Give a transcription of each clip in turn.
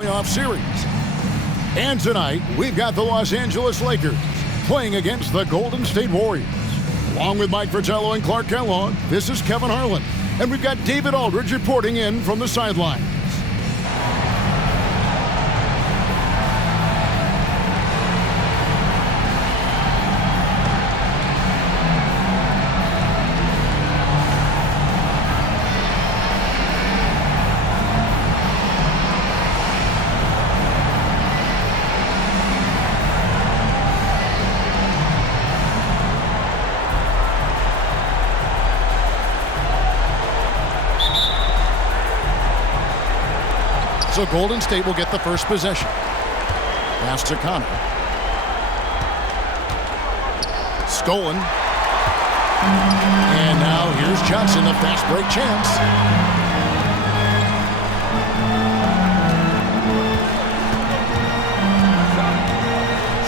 Playoff series. And tonight, we've got the Los Angeles Lakers playing against the Golden State Warriors. Along with Mike Fratello and Clark Kellogg, this is Kevin Harlan. And we've got David Aldridge reporting in from the sideline. So Golden State will get the first possession. Pass to Connor. Stolen. And now here's Johnson, a fast break chance.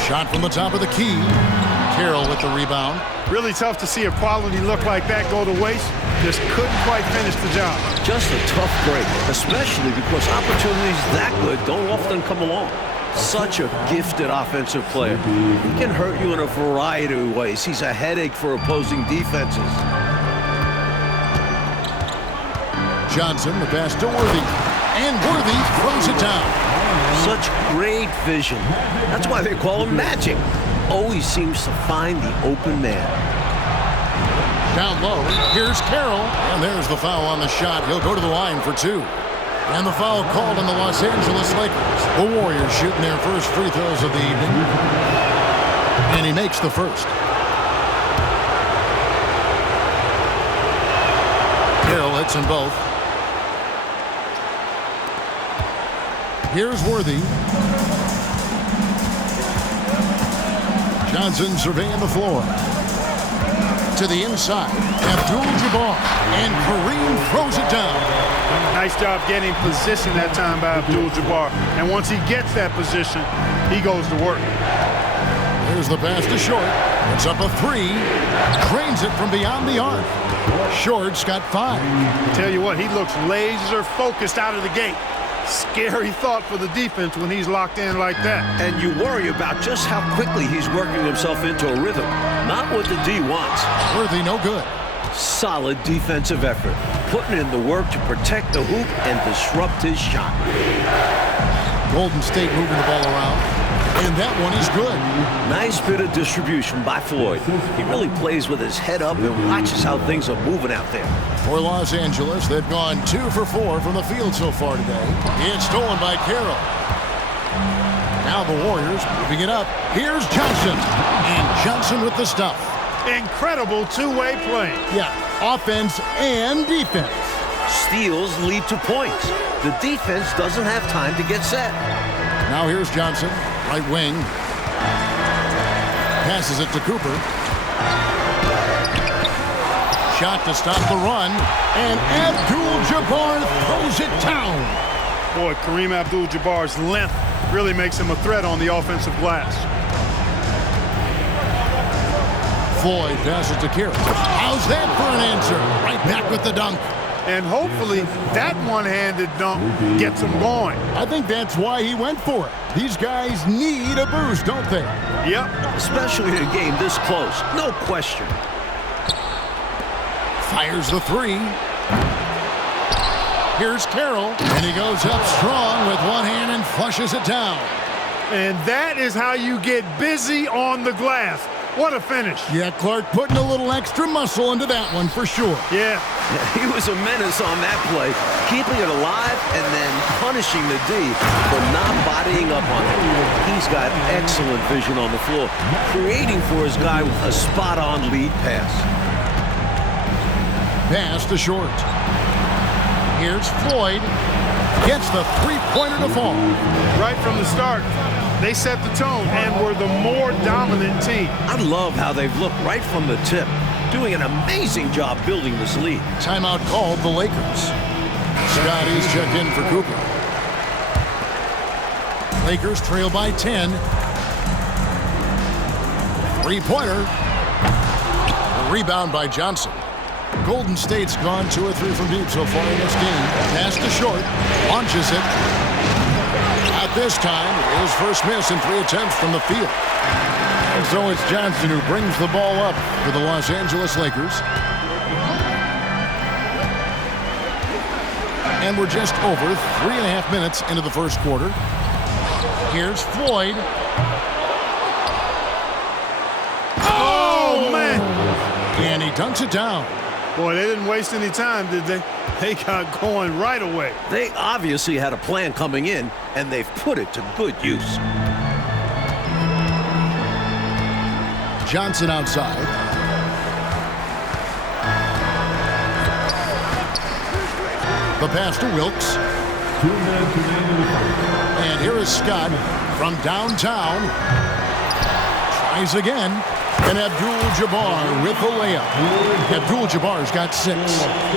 Shot from the top of the key. Carroll with the rebound. Really tough to see a quality look like that go to waste. Just couldn't quite finish the job. Just a tough break, especially because opportunities that good don't often come along. Such a gifted offensive player. He can hurt you in a variety of ways. He's a headache for opposing defenses. Johnson, the pass to Worthy. And Worthy throws it down. Such great vision. That's why they call him magic. Always seems to find the open man. Down low, here's Carroll. And there's the foul on the shot. He'll go to the line for two. And the foul called on the Los Angeles Lakers. The Warriors shooting their first free throws of the evening. And he makes the first. Carroll hits them both. Here's Worthy. Johnson surveying the floor. To the inside, Abdul-Jabbar, and Kareem throws it down. Nice job getting position that time by Abdul-Jabbar. And once he gets that position, he goes to work. Here's the pass to Short. It's up a three. Drains it from beyond the arc. Short's got five. Tell you what, he looks laser focused out of the gate. Scary thought for the defense when he's locked in like that. And you worry about just how quickly he's working himself into a rhythm. Not what the D wants. Worthy, no good. Solid defensive effort. Putting in the work to protect the hoop and disrupt his shot. Golden State moving the ball around. And that one is good. Nice bit of distribution by Floyd. He really plays with his head up and watches how things are moving out there. For Los Angeles, they've gone 2 for 4 from the field so far today. It's stolen by Carroll. Now the Warriors moving it up. Here's Johnson. And Johnson with the stuff. Incredible two-way play. Yeah, offense and defense. Steals lead to points. The defense doesn't have time to get set. Now here's Johnson, right wing. Passes it to Cooper. Shot to stop the run. And Abdul-Jabbar throws it down. Boy, Kareem Abdul-Jabbar's length really makes him a threat on the offensive glass. Floyd passes to Carroll. How's that for an answer? Right back with the dunk. And hopefully that one-handed dunk gets him going. I think that's why he went for it. These guys need a boost, don't they? Yep. Especially in a game this close. No question. Fires the three. Here's Carroll. And he goes up strong with one hand and flushes it down. And that is how you get busy on the glass. What a finish. Yeah, Clark putting a little extra muscle into that one for sure. Yeah. He was a menace on that play, keeping it alive and then punishing the D for not bodying up on it. He's got excellent vision on the floor, creating for his guy with a spot-on lead pass. Pass to Short. Here's Floyd. Gets the three-pointer to fall. Right from the start, they set the tone and were the more dominant team. I love how they've looked right from the tip, doing an amazing job building this lead. Timeout called the Lakers. Scotty's checked in for Cooper. Lakers trail by 10. Three-pointer. A rebound by Johnson. Golden State's gone 2 or 3 from deep so far in this game. Pass to Short. Launches it. But this time, his first miss in 3 attempts from the field. And so it's Johnson who brings the ball up for the Los Angeles Lakers. And we're just over 3.5 minutes into the first quarter. Here's Floyd. Oh, man! And he dunks it down. Boy, they didn't waste any time, did they? They got going right away. They obviously had a plan coming in, and they've put it to good use. Johnson outside. The pass to Wilkes. And here is Scott from downtown. Tries again. And Abdul-Jabbar with the layup. Abdul-Jabbar's got 6.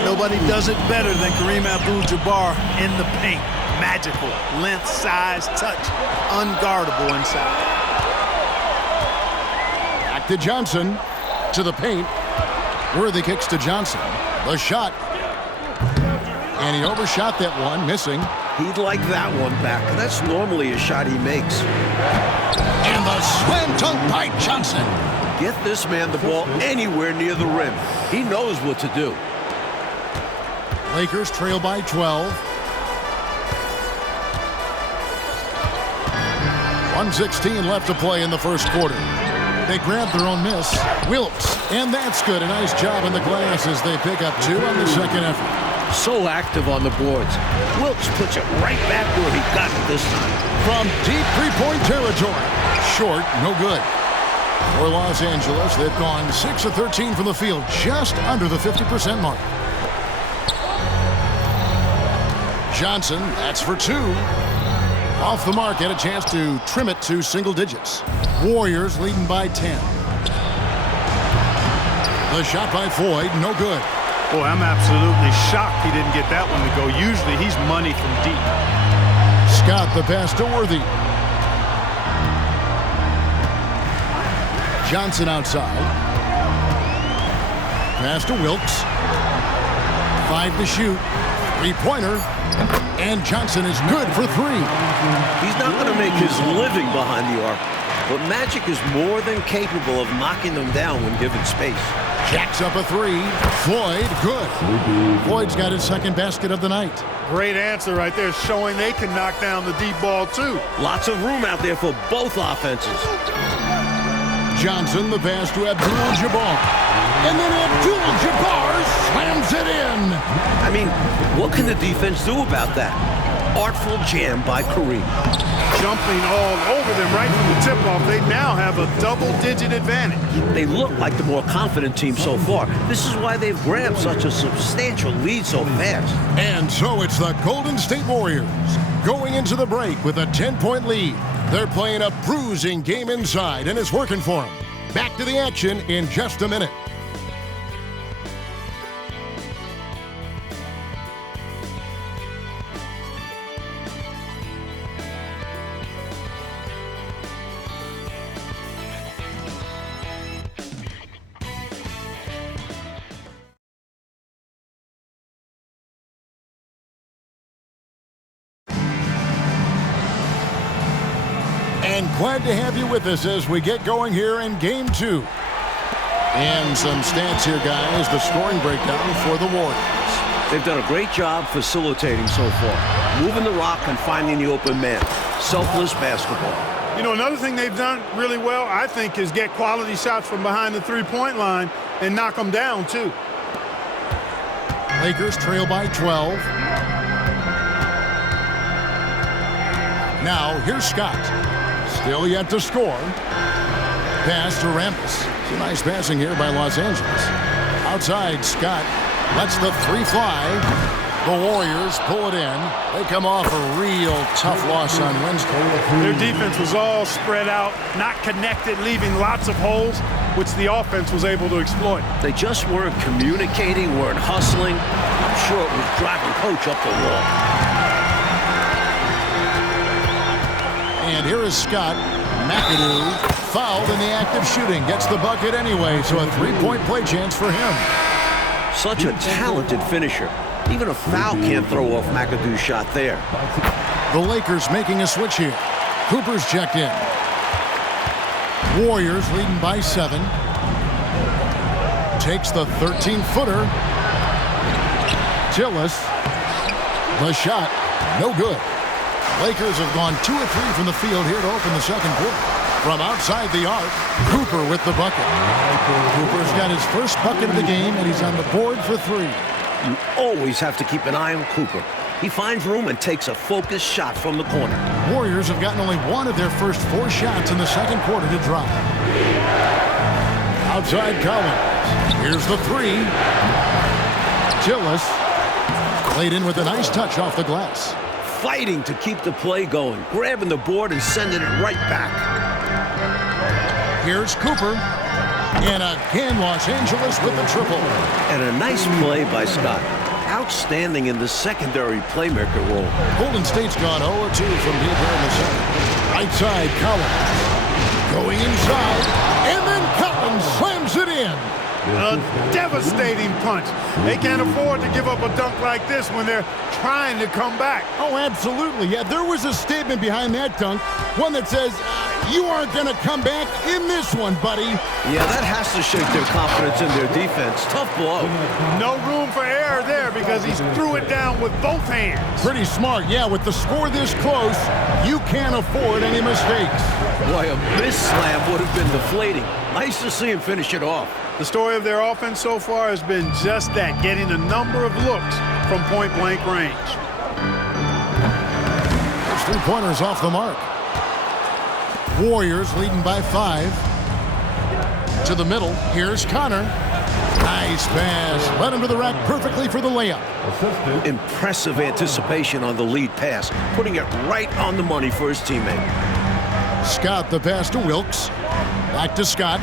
Nobody does it better than Kareem Abdul-Jabbar in the paint. Magical. Length, size, touch. Unguardable inside. Back to Johnson. To the paint. Worthy kicks to Johnson. The shot. And he overshot that one, missing. He'd like that one back. That's normally a shot he makes. And the slam dunk by Johnson. Get this man the ball anywhere near the rim. He knows what to do. Lakers trail by 12. 1:16 left to play in the first quarter. They grab their own miss. Wilkes, and that's good. A nice job in the glass as they pick up 2 on the second effort. So active on the boards. Wilkes puts it right back where he got it this time. From deep three-point territory. Short, no good. For Los Angeles, they've gone 6 of 13 from the field, just under the 50% mark. Johnson, that's for 2. Off the mark, had a chance to trim it to single digits. Warriors leading by 10. The shot by Floyd, no good. Boy, I'm absolutely shocked he didn't get that one to go. Usually he's money from deep. Scott, the pass to Worthy. Johnson outside. Pass to Wilkes. 5 to shoot. 3-pointer. And Johnson is good for 3. He's not going to make his living behind the arc, but Magic is more than capable of knocking them down when given space. Jacks up a 3. Floyd, good. Floyd's got his second basket of the night. Great answer right there, showing they can knock down the deep ball, too. Lots of room out there for both offenses. Johnson, the pass to Abdul-Jabbar. And then Abdul-Jabbar slams it in. I mean, what can the defense do about that? Artful jam by Kareem. Jumping all over them right from the tip-off. They now have a double-digit advantage. They look like the more confident team so far. This is why they've grabbed such a substantial lead so fast. And so it's the Golden State Warriors going into the break with a 10-point lead. They're playing a bruising game inside, and it's working for them. Back to the action in just a minute. And glad to have you with us as we get going here in Game 2. And some stats here, guys. The scoring breakdown for the Warriors. They've done a great job facilitating so far. Moving the rock and finding the open man. Selfless basketball. You know, another thing they've done really well, I think, is get quality shots from behind the three-point line and knock them down, too. Lakers trail by 12. Now, here's Scott. Still yet to score. Pass to Ramos. Some nice passing here by Los Angeles. Outside, Scott lets the 3 fly. The Warriors pull it in. They come off a real tough loss on Wednesday. Their defense was all spread out, not connected, leaving lots of holes, which the offense was able to exploit. They just weren't communicating, weren't hustling. I'm sure it was driving coach up the wall. And here is Scott. McAdoo fouled in the act of shooting. Gets the bucket anyway, so a 3-point play chance for him. Such a talented finisher. Even a foul can't throw off McAdoo's shot there. The Lakers making a switch here. Cooper's checked in. Warriors leading by 7. Takes the 13-footer. Tillis. The shot, no good. Lakers have gone 2 of 3 from the field here to open the second quarter. From outside the arc, Cooper with the bucket. Cooper's got his first bucket of the game, and he's on the board for 3. You always have to keep an eye on Cooper. He finds room and takes a focused shot from the corner. Warriors have gotten only 1 of their first 4 shots in the second quarter to drop. Outside Collins. Here's the 3. Tillis laid in with a nice touch off the glass. Fighting to keep the play going, grabbing the board and sending it right back. Here's Cooper. And again, Los Angeles with the triple. And a nice play by Scott. Outstanding in the secondary playmaker role. Golden State's gone 0-2 from deep here in the second. Right side, Collins. Going inside. And then Collins slams it in. A devastating punch. They can't afford to give up a dunk like this when they're trying to come back. Oh, absolutely. Yeah, there was a statement behind that dunk. One that says, you aren't going to come back in this one, buddy. Yeah, that has to shake their confidence in their defense. Tough blow. No room for error there because he threw it down with both hands. Pretty smart. Yeah, with the score this close, you can't afford any mistakes. Boy, a miss slam would have been deflating. Nice to see him finish it off. The story of their offense so far has been just that, getting a number of looks from point-blank range. There's 3-pointers off the mark. Warriors leading by 5. To the middle, here's Connor. Nice pass. Led him to the rack perfectly for the layup. Impressive anticipation on the lead pass, putting it right on the money for his teammate. Scott the pass to Wilkes. Back to Scott.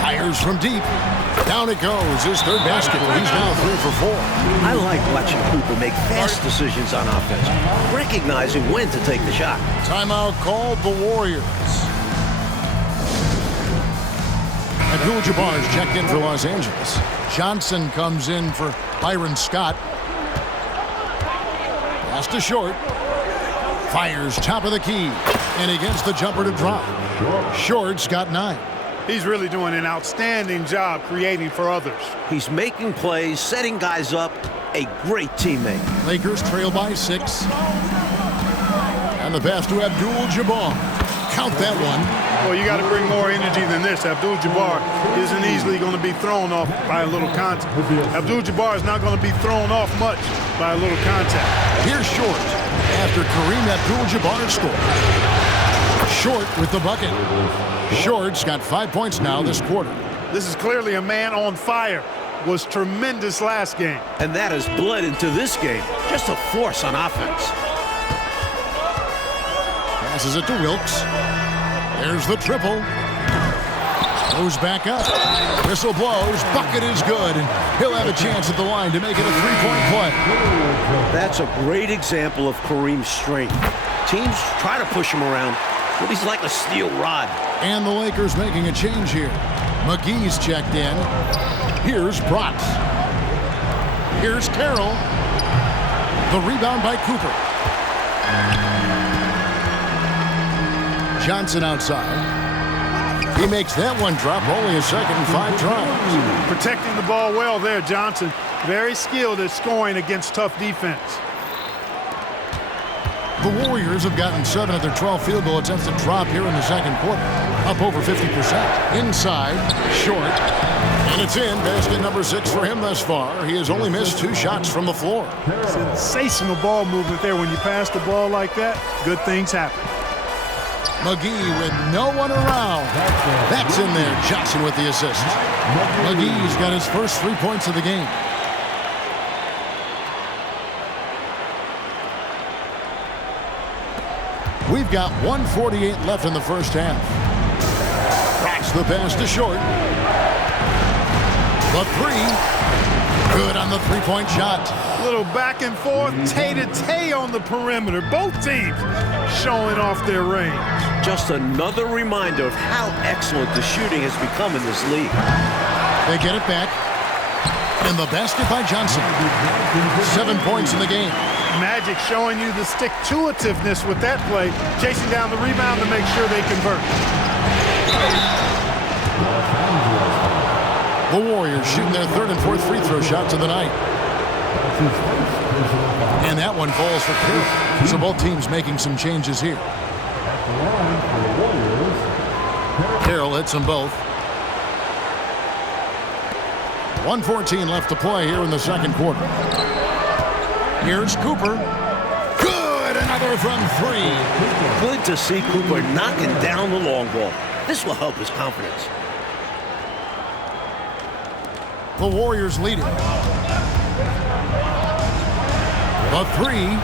Fires from deep. Down it goes. His third basket. He's now 3 for 4. I like watching Cooper make fast decisions on offense, recognizing when to take the shot. Timeout called the Warriors. Abdul-Jabbar is checked in for Los Angeles. Johnson comes in for Byron Scott. Pass to Short. Fires top of the key. And he gets the jumper to drop. Short's got 9. He's really doing an outstanding job creating for others. He's making plays, setting guys up. A great teammate. Lakers trail by 6. And the pass to Abdul-Jabbar. Count that one. Well, you got to bring more energy than this. Abdul-Jabbar isn't easily going to be thrown off by a little contact. Abdul-Jabbar is not going to be thrown off much by a little contact. Here's Short after Kareem Abdul-Jabbar scored. Short with the bucket. Short's got 5 points now this quarter. This is clearly a man on fire. Was tremendous last game. And that has bled into this game. Just a force on offense. Passes it to Wilkes. There's the triple. Goes back up. Whistle blows. Bucket is good. And he'll have a chance at the line to make it a 3-point play. That's a great example of Kareem's strength. Teams try to push him around, but he's like a steel rod. And the Lakers making a change here. McGee's checked in. Here's Bratz. Here's Carroll. The rebound by Cooper. Johnson outside. He makes that one drop. Only a second and 5 tries. Protecting the ball well there, Johnson. Very skilled at scoring against tough defense. The Warriors have gotten 7 of their 12 field goal attempts to drop here in the second quarter. Up over 50%. Inside, Short. And it's in. Basket number 6 for him thus far. He has only missed 2 shots from the floor. Sensational ball movement there. When you pass the ball like that, good things happen. McGee with no one around. That's in there. Johnson with the assist. McGee's got his first 3 points of the game. We've got 1:48 left in the first half. Cracks the pass to Short. The 3. Good on the 3-point shot. Little back and forth, tay-to-tay on the perimeter. Both teams showing off their range. Just another reminder of how excellent the shooting has become in this league. They get it back. And the basket by Johnson. 7 points in the game. Magic showing you the stick-to-itiveness with that play, chasing down the rebound to make sure they convert. The Warriors shooting their third and fourth free throw shots of the night. And that one falls for Carroll. So both teams making some changes here. Carroll hits them both. 1:14 left to play here in the second quarter. Here's Cooper. Good! Another from three. Good to see Cooper knocking down the long ball. This will help his confidence. The Warriors lead it. A three.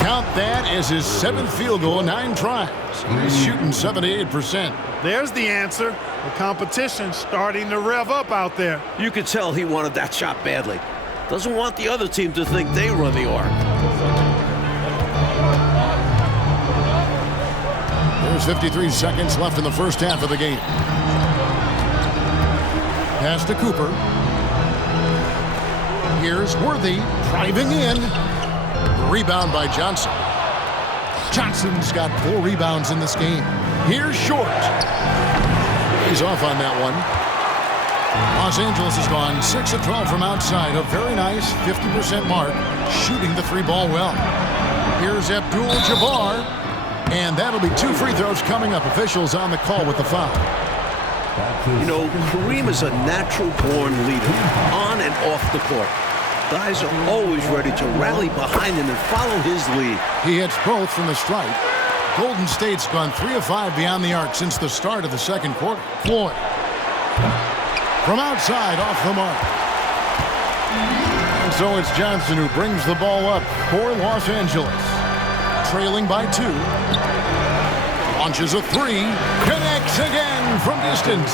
Count that as his 7th field goal in 9 tries. He's shooting 78%. There's the answer. The competition starting to rev up out there. You could tell he wanted that shot badly. Doesn't want the other team to think they run the arc. There's 53 seconds left in the first half of the game. Pass to Cooper. Here's Worthy driving in. Rebound by Johnson. Johnson's got 4 rebounds in this game. Here's Short. He's off on that one. Los Angeles has gone 6 of 12 from outside. A very nice 50% mark, shooting the 3-ball well. Here's Abdul-Jabbar. And that'll be 2 free throws coming up. Officials on the call with the foul. You know, Kareem is a natural-born leader, on and off the court. Guys are always ready to rally behind him and follow his lead. He hits both from the stripe. Golden State's gone 3 of 5 beyond the arc since the start of the second quarter. Floyd. From outside, off the mark. And so it's Johnson who brings the ball up for Los Angeles. Trailing by 2. Launches a 3. Connects again from distance.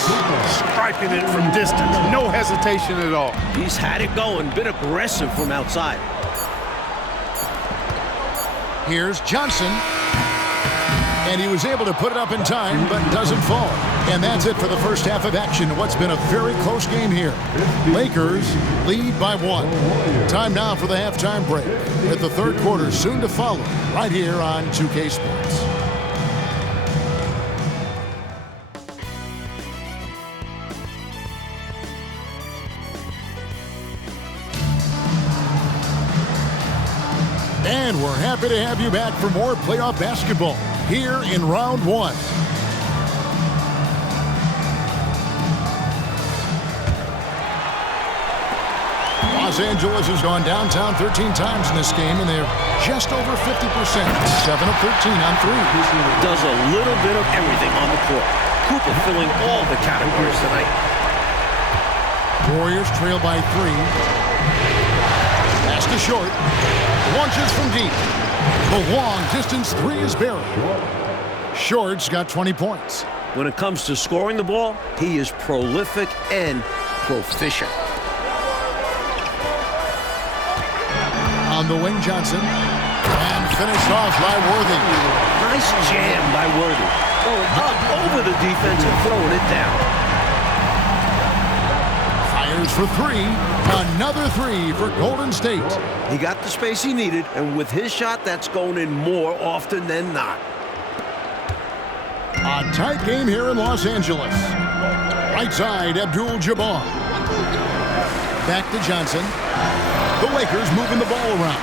Striping it from distance. No hesitation at all. He's had it going, been aggressive from outside. Here's Johnson. And he was able to put it up in time, but doesn't fall. And that's it for the first half of action. What's been a very close game here. Lakers lead by 1. Time now for the halftime break. With the third quarter soon to follow, right here on 2K Sports. And we're happy to have you back for more playoff basketball here in round 1. Los Angeles has gone downtown 13 times in this game, and they're just over 50%. 7 of 13 on 3. Does a little bit of everything on the court. Cooper filling all the categories tonight. Warriors trail by 3. Pass to Short. Launches from deep. The long distance 3 is buried. Short's got 20 points. When it comes to scoring the ball, he is prolific and proficient. On the wing, Johnson. And finished off by Worthy. Nice jam by Worthy. Going up over the defense and throwing it down. Fires for 3. Another 3 for Golden State. He got the space he needed, and with his shot, that's going in more often than not. A tight game here in Los Angeles. Right side, Abdul-Jabbar. Back to Johnson. The Lakers moving the ball around.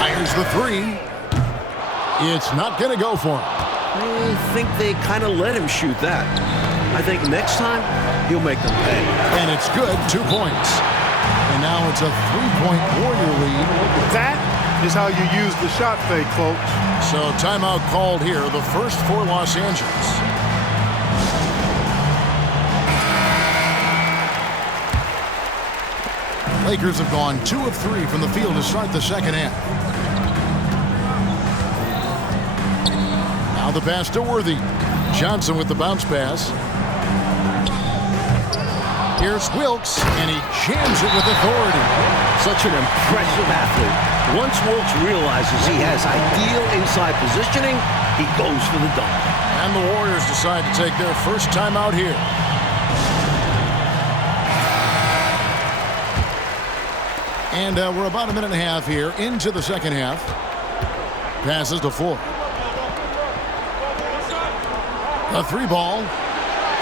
Fires the 3. It's not going to go for him. I think they kind of let him shoot that. I think next time, he'll make them pay. And it's good, 2 points. And now it's a 3-point Warrior lead. That is how you use the shot fake, folks. So timeout called here, the first for Los Angeles. Lakers have gone 2 of 3 from the field to start the second half. Now the pass to Worthy. Johnson with the bounce pass. Here's Wilkes, and he jams it with authority. Such an impressive athlete. Once Wilkes realizes he has ideal inside positioning, he goes for the dunk. And the Warriors decide to take their first timeout here. And we're about a minute and a half here into the second half. Passes to Floyd. A three ball.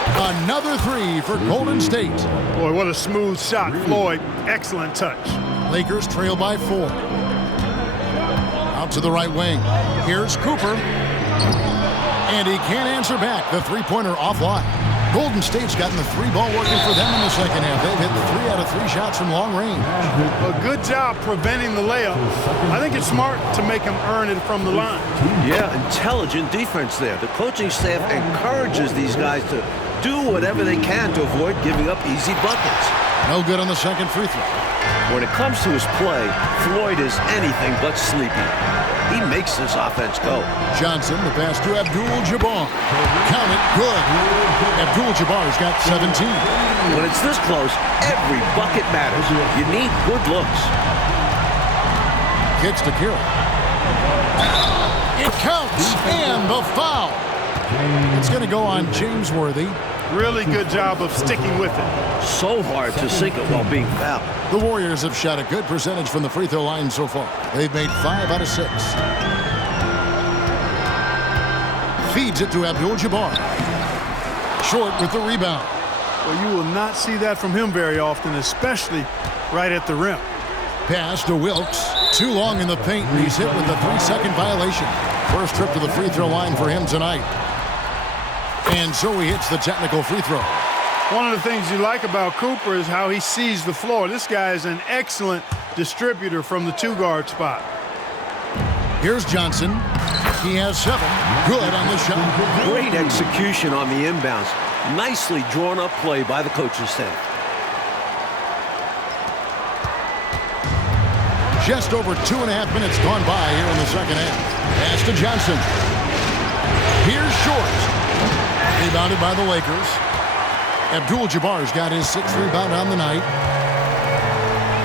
Another three for Golden State. Boy, what a smooth shot. Floyd, excellent touch. Lakers trail by 4. Out to the right wing. Here's Cooper. And he can't answer back. The three-pointer offline. Golden State's gotten the three ball working for them in the second half. They've hit 3 out of 3 shots from long range. A good job preventing the layup. I think it's smart to make him earn it from the line. Yeah, intelligent defense there. The coaching staff encourages these guys to do whatever they can to avoid giving up easy buckets. No good on the second free throw. When it comes to his play, Floyd is anything but sleepy. He makes this offense go. Johnson, the pass to Abdul-Jabbar. Count it, good. Abdul-Jabbar's got 17. When it's this close, every bucket matters. You need good looks. Kicks to Carroll. It counts, and the foul. It's going to go on James Worthy. Really good job of sticking with it. So hard to sink it while being fouled. The Warriors have shot a good percentage from the free throw line so far. They've made 5 out of 6. Feeds it to Abdul-Jabbar. Short with the rebound. Well, you will not see that from him very often, especially right at the rim. Pass to Wilkes. Too long in the paint. He's hit with a 3-second violation. First trip to the free throw line for him tonight. And so he hits the technical free throw. One of the things you like about Cooper is how he sees the floor. This guy is an excellent distributor from the 2-guard spot. Here's Johnson. He has 7. Good on the shot. Great execution on the inbounds. Nicely drawn up play by the coaching staff. Just over 2.5 minutes gone by here in the second half. Pass to Johnson. Here's Short. Rebounded by the Lakers. Abdul-Jabbar's got his 6th rebound on the night.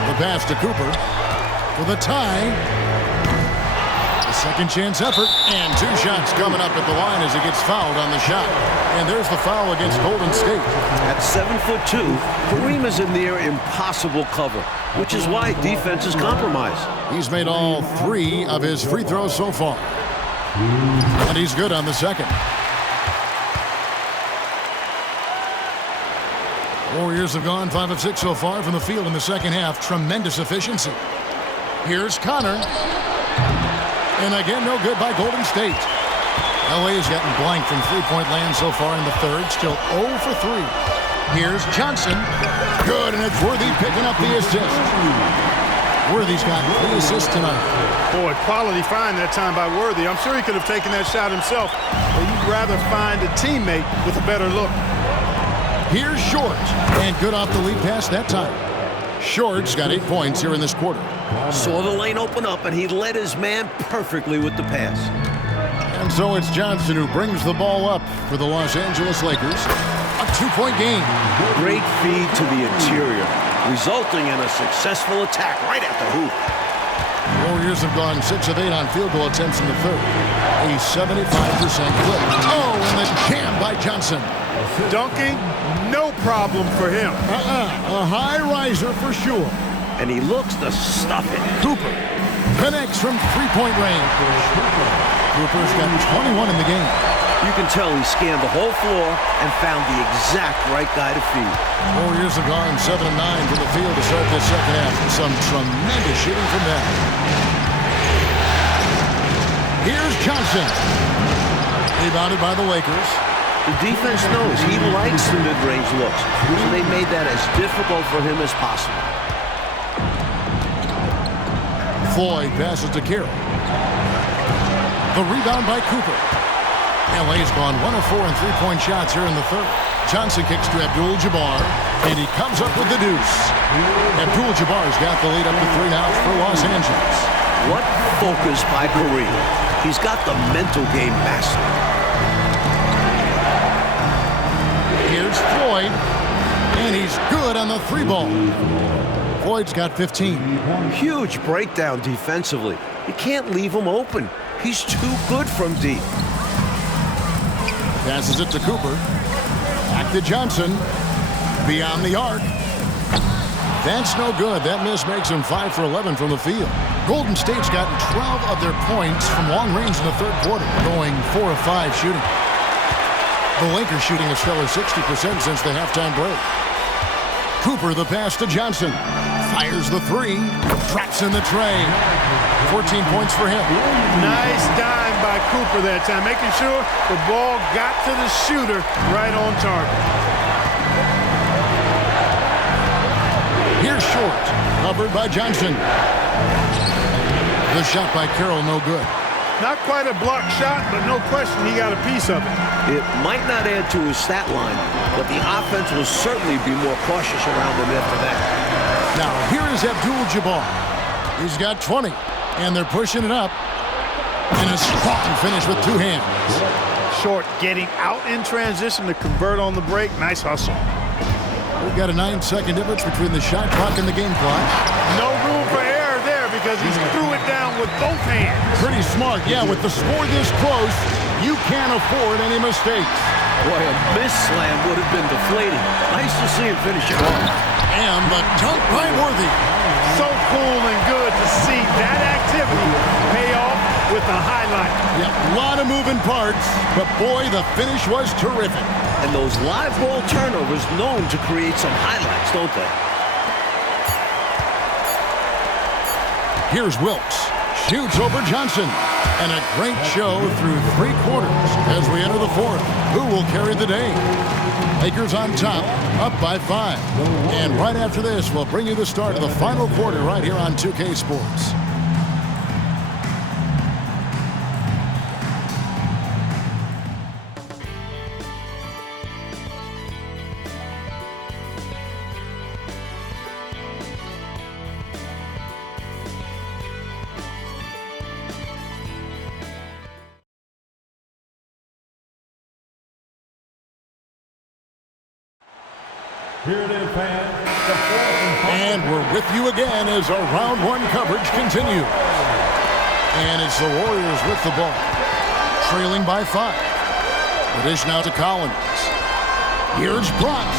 The pass to Cooper for the tie. The second chance effort, and 2 shots coming up at the line as he gets fouled on the shot. And there's the foul against Golden State. At 7'2", Kareem is in near impossible cover, which is why defense is compromised. He's made all 3 of his free throws so far. And he's good on the second. Warriors have gone 5 of 6 so far from the field in the second half. Tremendous efficiency. Here's Connor. And again, no good by Golden State. LA has gotten blank from three-point land so far in the third. Still 0 for 3. Here's Johnson. Good, and it's Worthy picking up the assist. Worthy's got 3 assists tonight. Boy, quality find that time by Worthy. I'm sure he could have taken that shot himself, but you'd rather find a teammate with a better look. Here's Short, and good off the lead pass that time. Short's got 8 points here in this quarter. Saw the lane open up, and he led his man perfectly with the pass. And so it's Johnson who brings the ball up for the Los Angeles Lakers. A 2-point game. Great feed to the interior, resulting in a successful attack right at the hoop. Warriors have gone 6 of 8 on field goal attempts in the third. A 75% clip. Oh, and the jam by Johnson. Dunking, no problem for him. A high riser for sure. And he looks to stuff it. Cooper connects from 3-point range. Cooper's got 21 in the game. You can tell he scanned the whole floor and found the exact right guy to feed. Warriors have gone 7 of 9 from the field to start this second half. Some tremendous shooting from them. Here's Johnson. Rebounded by the Lakers. The defense knows he likes the mid-range looks, so they made that as difficult for him as possible. Floyd passes to Carroll. The rebound by Cooper. LA's gone 1 of 4 in 3-point shots here in the third. Johnson kicks to Abdul-Jabbar, and he comes up with the deuce. Abdul-Jabbar's got the lead up to 3 now for Los Angeles. What focus by Kareem. He's got the mental game mastered. Here's Floyd, and he's good on the 3-ball. Floyd's got 15. Huge breakdown defensively. You can't leave him open. He's too good from deep. Passes it to Cooper. Back to Johnson. Beyond the arc. That's no good. That miss makes him 5 for 11 from the field. Golden State's gotten 12 of their points from long range in the third quarter, going 4 of 5 shooting. The Lakers shooting a stellar 60% since the halftime break. Cooper the pass to Johnson. Fires the three. Drops in the tray. 14 points for him. Nice dime by Cooper that time, making sure the ball got to the shooter right on target. Here's Short, covered by Johnson. The shot by Carroll, no good. Not quite a blocked shot, but no question he got a piece of it. It might not add to his stat line, but the offense will certainly be more cautious around him after that. Now, here is Abdul-Jabbar. He's got 20, and they're pushing it up. And a strong finish with two hands. Short getting out in transition to convert on the break. Nice hustle. We've got a 9-second difference between the shot clock and the game clock. No room for error there because he threw it down with both hands. Pretty smart. Yeah, with the score this close, you can't afford any mistakes. Boy, a miss slam would have been deflating. Nice to see him finish it off. And the dunk by Worthy. So cool and good to see that activity pay off with a highlight. Yeah, a lot of moving parts, but boy, the finish was terrific. And those live ball turnovers known to create some highlights, don't they? Here's Wilkes. Shoots over Johnson. And a great show through three quarters as we enter the fourth. Who will carry the day? Lakers on top, up by 5. And right after this, we'll bring you the start of the final quarter right here on 2K Sports. Here it is, fans. The fourth And we're with you again as our round one coverage continues. And it's the Warriors with the ball, trailing by 5. The dish now to Collins. Here's Bronx.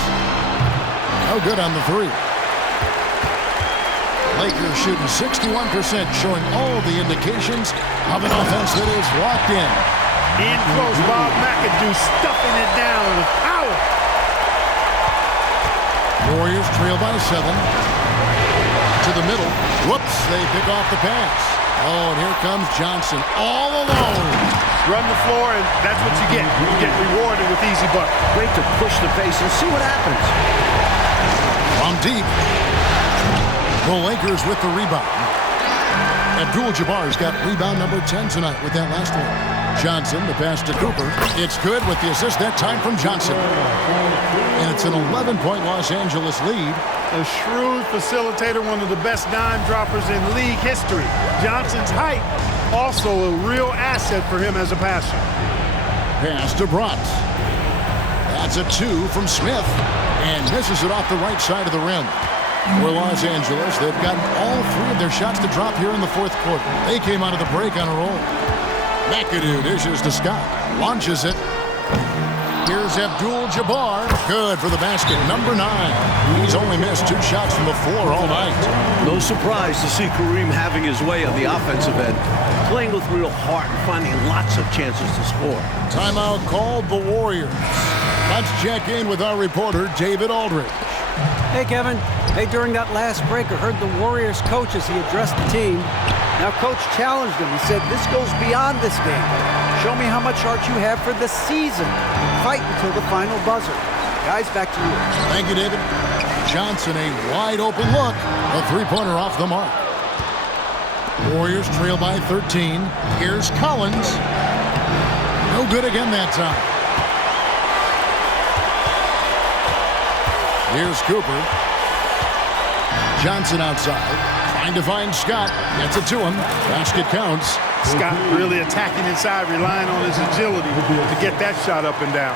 No good on the three. Lakers shooting 61%, showing all the indications of an offense that is locked in. In close, Bob McAdoo stuffing it down with power. Warriors trail by 7. To the middle. Whoops, they pick off the pass. Oh, and here comes Johnson all alone. Run the floor, and that's what you get. You get rewarded with easy buckets. Great to push the pace and see what happens. From deep. The Lakers with the rebound. Abdul-Jabbar's got rebound number 10 tonight with that last one. Johnson, the pass to Cooper. It's good with the assist that time from Johnson. And it's an 11-point Los Angeles lead. A shrewd facilitator, one of the best dime droppers in league history. Johnson's height, also a real asset for him as a passer. Pass to Bronx. That's a 2 from Smith. And misses it off the right side of the rim. For Los Angeles, they've gotten all 3 of their shots to drop here in the fourth quarter. They came out of the break on a roll. McAdoo dishes to Scott. Launches it. Here's Abdul-Jabbar. Good for the basket. Number 9. He's only missed 2 shots from the floor all night. No surprise to see Kareem having his way on the offensive end. Playing with real heart and finding lots of chances to score. Timeout called the Warriors. Let's check in with our reporter, David Aldridge. Hey, Kevin. Hey, during that last break, I heard the Warriors coach as he addressed the team. Now, Coach challenged him. He said, this goes beyond this game. Show me how much heart you have for the season. Fight until the final buzzer. Guys, back to you. Thank you, David. Johnson, a wide open look. A three-pointer off the mark. Warriors trail by 13. Here's Collins. No good again that time. Here's Cooper. Johnson outside. Trying to find Scott. Gets it to him. Basket counts. Scott really attacking inside, relying on his agility to get that shot up and down.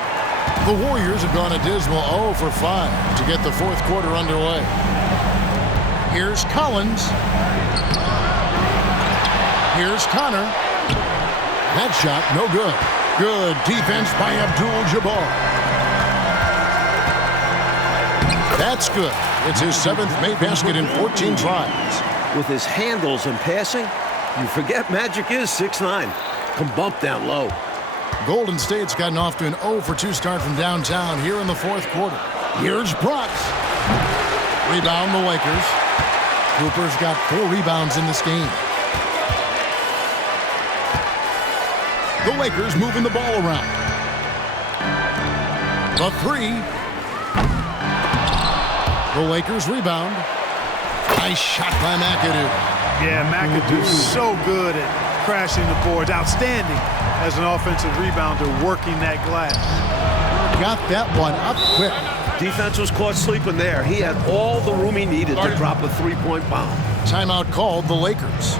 The Warriors have gone a dismal 0 for 5 to get the fourth quarter underway. Here's Collins. Here's Connor. That shot, no good. Good defense by Abdul-Jabbar. That's good. It's his 7th made basket in 14 tries. With his handles and passing, you forget Magic is 6'9". Can bump down low. Golden State's gotten off to an 0-for-2 start from downtown here in the 4th quarter. Here's Brooks. Rebound the Lakers. Cooper's got 4 rebounds in this game. The Lakers moving the ball around. The 3. The Lakers rebound. Nice shot by McAdoo. Yeah, McAdoo's so good at crashing the boards. Outstanding as an offensive rebounder working that glass. Got that one up quick. Defense was caught sleeping there. He had all the room he needed to drop a 3-point bomb. Timeout called the Lakers.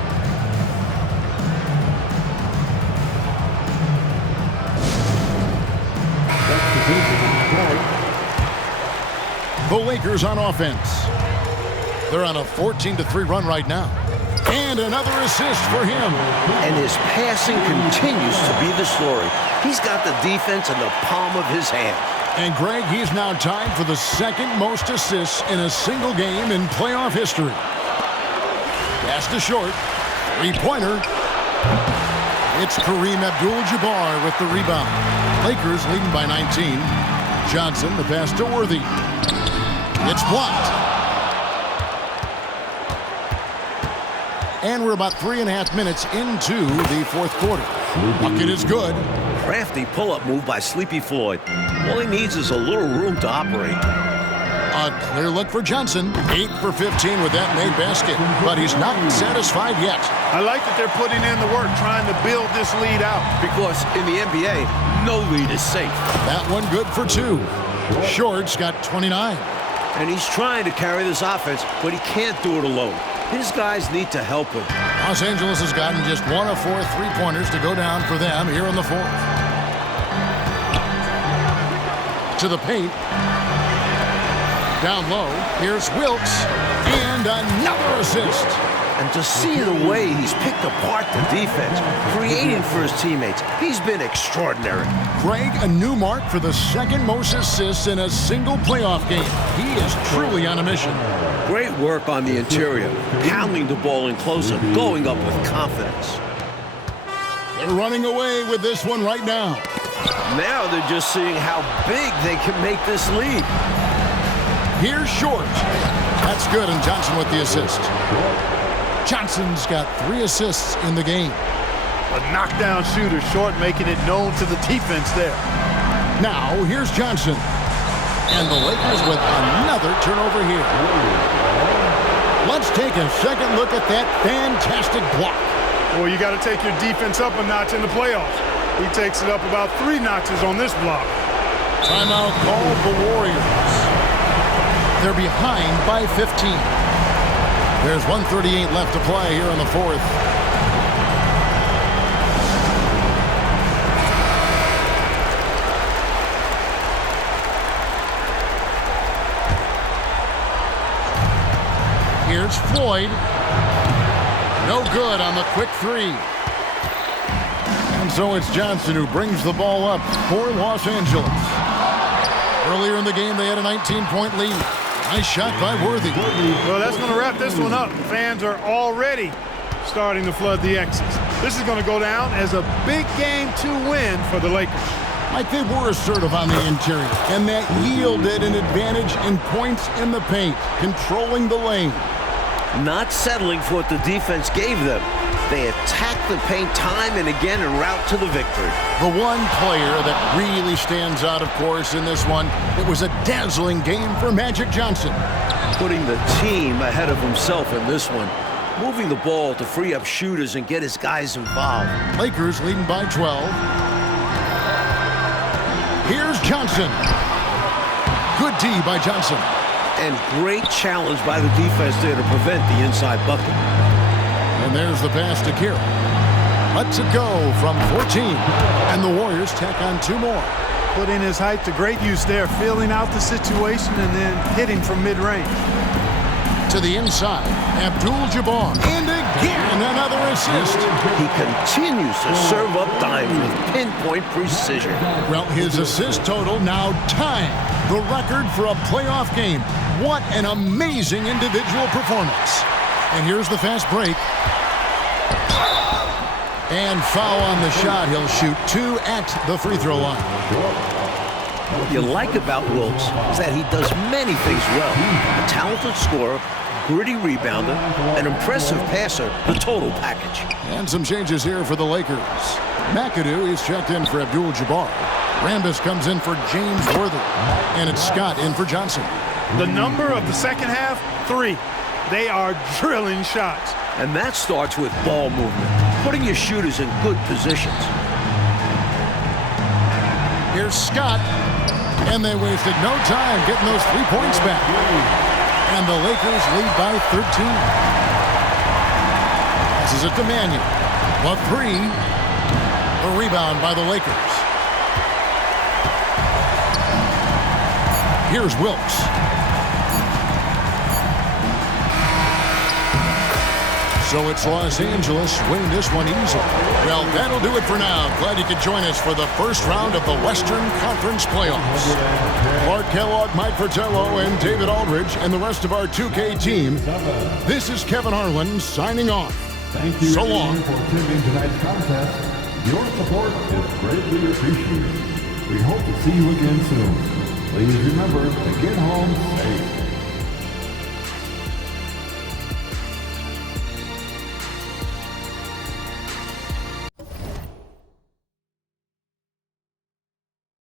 The Lakers on offense. They're on a 14-3 run right now. And another assist for him. And his passing continues to be the story. He's got the defense in the palm of his hand. And Greg, he's now tied for the 2nd most assists in a single game in playoff history. Pass to short. 3-pointer. It's Kareem Abdul-Jabbar with the rebound. Lakers leading by 19. Johnson, the pass to Worthy. It's blocked. And we're about 3.5 minutes into the 4th quarter. Bucket is good. Crafty pull-up move by Sleepy Floyd. All he needs is a little room to operate. A clear look for Johnson. 8 for 15 with that made basket. But he's not satisfied yet. I like that they're putting in the work, trying to build this lead out. Because in the NBA, no lead is safe. That one good for 2. Short's got 29. And he's trying to carry this offense, but he can't do it alone. His guys need to help him. Los Angeles has gotten just 1 of 4 3-pointers to go down for them here in the 4th. To the paint. Down low. Here's Wilkes. And another assist. And to see the way he's picked apart the defense, creating for his teammates, he's been extraordinary. Greg, a new mark for the 2nd most assists in a single playoff game. He is truly on a mission. Great work on the interior, pounding the ball in close and going up with confidence. They're running away with this one right now. Now they're just seeing how big they can make this lead. Here's Short. That's good, and Johnson with the assist. Johnson's got 3 assists in the game. A knockdown shooter, Short making it known to the defense there. Now, here's Johnson. And the Lakers with another turnover here. Let's take a second look at that fantastic block. Well, you got to take your defense up a notch in the playoffs. He takes it up about 3 notches on this block. Timeout called the Warriors. They're behind by 15. There's 1:38 left to play here in the 4th. Here's Floyd. No good on the quick 3. And so it's Johnson who brings the ball up for Los Angeles. Earlier in the game, they had a 19-point lead. Nice shot by Worthy. Well, that's going to wrap this one up. Fans are already starting to flood the exits. This is going to go down as a big game to win for the Lakers. Like they were assertive on the interior, and that yielded an advantage in points in the paint, controlling the lane. Not settling for what the defense gave them. They attacked the paint time and again en route to the victory. The one player that really stands out, of course, in this one, it was a dazzling game for Magic Johnson. Putting the team ahead of himself in this one. Moving the ball to free up shooters and get his guys involved. Lakers leading by 12. Here's Johnson. Good D by Johnson. And great challenge by the defense there to prevent the inside bucket. And there's the pass to Kira. Lets it go from 14. And the Warriors tack on 2 more. Putting his height to great use there, feeling out the situation and then hitting from mid-range. To the inside, Abdul-Jabbar. And again, another assist. He continues to serve up dimes with pinpoint precision. Well, his assist total now tying the record for a playoff game. What an amazing individual performance. And here's the fast break. And foul on the shot. He'll shoot 2 at the free throw line. What you like about Wilkes is that he does many things well. A talented scorer, gritty rebounder, an impressive passer, the total package. And some changes here for the Lakers. McAdoo is checked in for Abdul-Jabbar. Rambis comes in for James Worthy. And it's Scott in for Johnson. The number of the second half, 3. They are drilling shots. And that starts with ball movement, putting your shooters in good positions. Here's Scott. And they wasted no time getting those 3 points back. And the Lakers lead by 13. This is it to Mannion. The 3. The rebound by the Lakers. Here's Wilkes. So it's Los Angeles winning this one easily. Well, that'll do it for now. Glad you could join us for the first round of the Western Conference Playoffs. Clark Kellogg, Mike Fratello, and David Aldridge, and the rest of our 2K team. This is Kevin Harlan signing off. Thank you so long for attending tonight's contest. Your support is greatly appreciated. We hope to see you again soon. Please remember to get home safe.